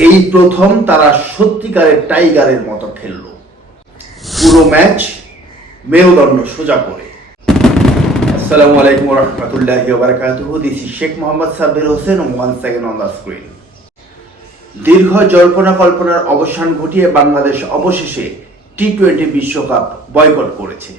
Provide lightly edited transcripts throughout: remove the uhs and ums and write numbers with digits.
এই প্রথম তারা সত্যিকারের টাইগারের মতো খেলল, পুরো ম্যাচ মেরুদণ্ড সোজা করে। আসসালামু আলাইকুম ওয়া রাহমাতুল্লাহি ওয়া বারাকাতুহু। This is Sheikh Mohammad Sabbir Hossain, once again on the screen. দীর্ঘ জল্পনা কল্পনার অবসান ঘটিয়ে বাংলাদেশ অবশেষে টি-20 বিশ্বকাপ বয়কট করেছে।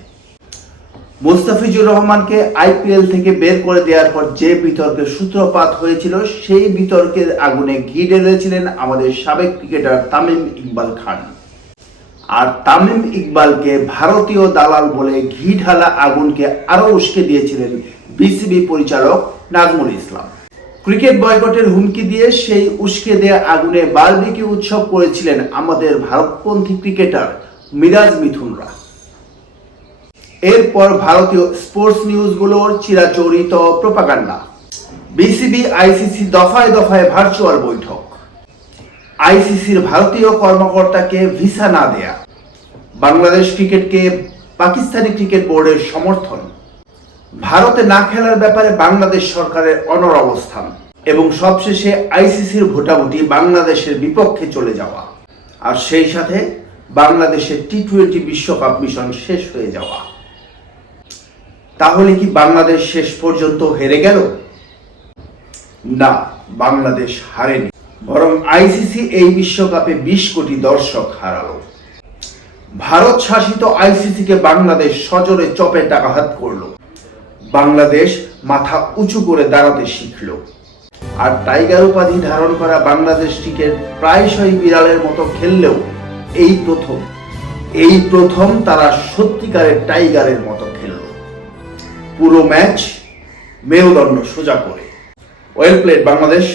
মুস্তাফিজুর রহমানকে আইপিএল থেকে বের করে দেওয়ার পর যে বিতর্কের সূত্রপাত হয়েছিল, সেই বিতর্কের আগুনে ঘি ঢেলেছিলেন আমাদের সাবেক ক্রিকেটার তামিম ইকবাল খান। আর তামিম ইকবালকে ভারতীয় দালাল বলে ঘি ঢালা আগুনকে আরও উস্কে দিয়েছিলেন বিসিবি পরিচালক নাজমুল ইসলাম। ক্রিকেট বয়কটের হুমকি দিয়ে সেই উস্কে দেয়া আগুনে বারবিকিউ উৎসব করেছিলেন আমাদের ভারতপন্থী ক্রিকেটার মিরাজ মিথুনরা। এরপর ভারতীয় স্পোর্টস নিউজগুলোর চিরাচরিত প্রোপাগান্ডা, বিসিবি আইসিসি দফায় দফায় ভার্চুয়াল বৈঠক, আইসিসির ভারতীয় কর্মকর্তাকে ভিসা না দেয়া, বাংলাদেশ ক্রিকেটকে পাকিস্তানি ক্রিকেট বোর্ডের সমর্থন, ভারতে না খেলার ব্যাপারে বাংলাদেশ সরকারের অনড় অবস্থান এবং সবশেষে আইসিসির ভোটাভুটি বাংলাদেশের বিপক্ষে চলে যাওয়া, আর সেই সাথে বাংলাদেশের টি-20 বিশ্বকাপ মিশন শেষ হয়ে যাওয়া। তাহলে কি বাংলাদেশ শেষ পর্যন্ত হেরে গেল? না, বাংলাদেশ হারেনি, বরং আইসিসি এই বিশ্বকাপে 20 কোটি দর্শক হারালো। ভারত শাসিত আইসিসিকে বাংলাদেশ সজোরে চপে টাকাহাত করলো। বাংলাদেশ মাথা উঁচু করে দাঁড়াতে শিখল। আর টাইগার উপাধি ধারণ করা বাংলাদেশ ক্রিকেট প্রায়শই বিড়ালের মতো খেললেও এই প্রথম তারা সত্যিকারের টাইগারের মতো খেলল, পুরো ম্যাচ মেরুদণ্ড সোজা করে। Well played Bangladesh,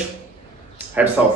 hats off.